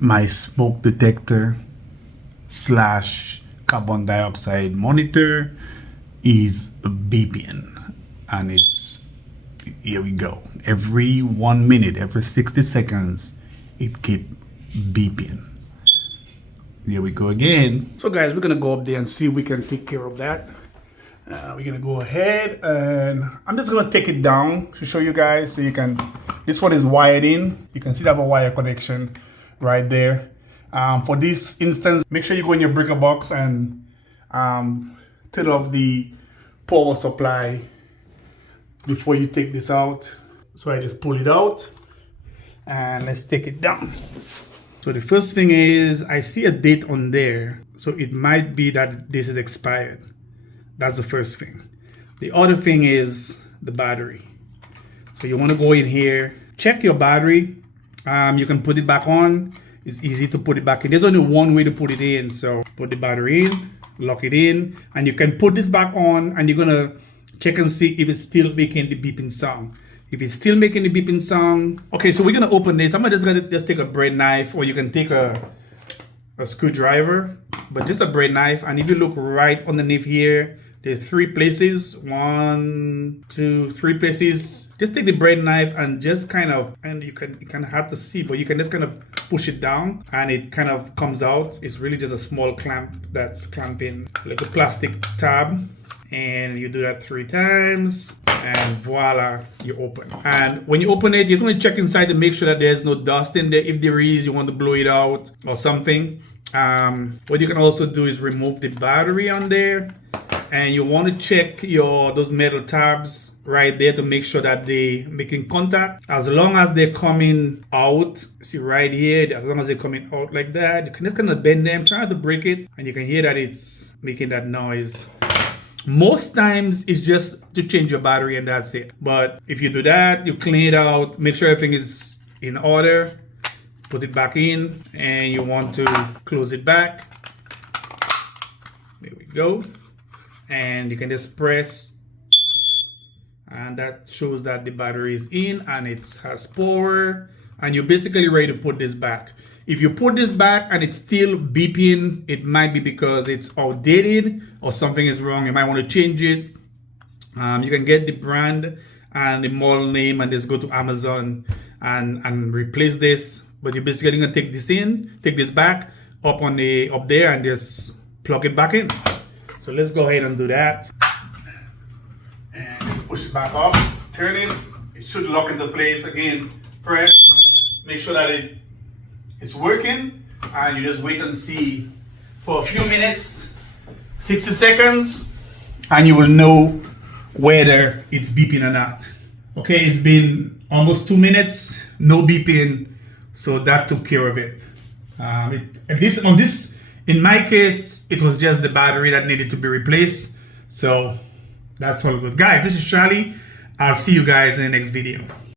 my smoke detector slash carbon dioxide monitor is beeping, and it's, here we go, every 1 minute, every 60 seconds it keep beeping. Here we go again. So guys, we're gonna go up there and see if we can take care of that. We're gonna go ahead and I'm just gonna take it down to show you guys so you can, this one is wired in. You can see that have a wire connection right there. For this instance, make sure you go in your breaker box and turn off the power supply before you take this out. So I just pull it out and let's take it down. So the first thing is I see a date on there. So it might be that this is expired. That's the first thing. The other thing is the battery. So you want to go in here, check your battery. You can put it back on. It's easy to put it back in. There's only one way to put it in. So put the battery in, lock it in, and you can put this back on and you're gonna check and see if it's still making the beeping sound. If it's still making the beeping sound, okay, so we're gonna open this. I'm just gonna take a bread knife, or you can take a screwdriver, but just a bread knife. And if you look right underneath here, there's 3 places, 1, 2, 3 places. Just take the bread knife and just kind of, and you kind of have to see, but you can just kind of push it down and it kind of comes out. It's really just a small clamp that's clamping like a plastic tab. And you do that 3 times and voila, you open. And when you open it, you want to check inside to make sure that there's no dust in there. If there is, you want to blow it out or something. What you can also do is remove the battery on there. And you want to check those metal tabs right there to make sure that they making contact. As long as they're coming out, see right here, as long as they're coming out like that, you can just kind of bend them, try to break it, and you can hear that it's making that noise. Most times it's just to change your battery and that's it. But if you do that, you clean it out, make sure everything is in order, put it back in, and you want to close it back. There we go. And you can just press, and that shows that the battery is in and it has power, and you're basically ready to put this back. If you put this back and it's still beeping, it might be because it's outdated or something is wrong. You might want to change it. You can get the brand and the model name and just go to Amazon and replace this. But you're basically gonna take this back up there and just plug it back in. So let's go ahead and do that. And just push it back up, turn it. It should lock into place again. Press, make sure that it's working, and you just wait and see for a few minutes, 60 seconds, and you will know whether it's beeping or not. Okay, it's been almost 2 minutes, no beeping, so that took care of it. In my case, it was just the battery that needed to be replaced. So that's all good. Guys, this is Charlie. I'll see you guys in the next video.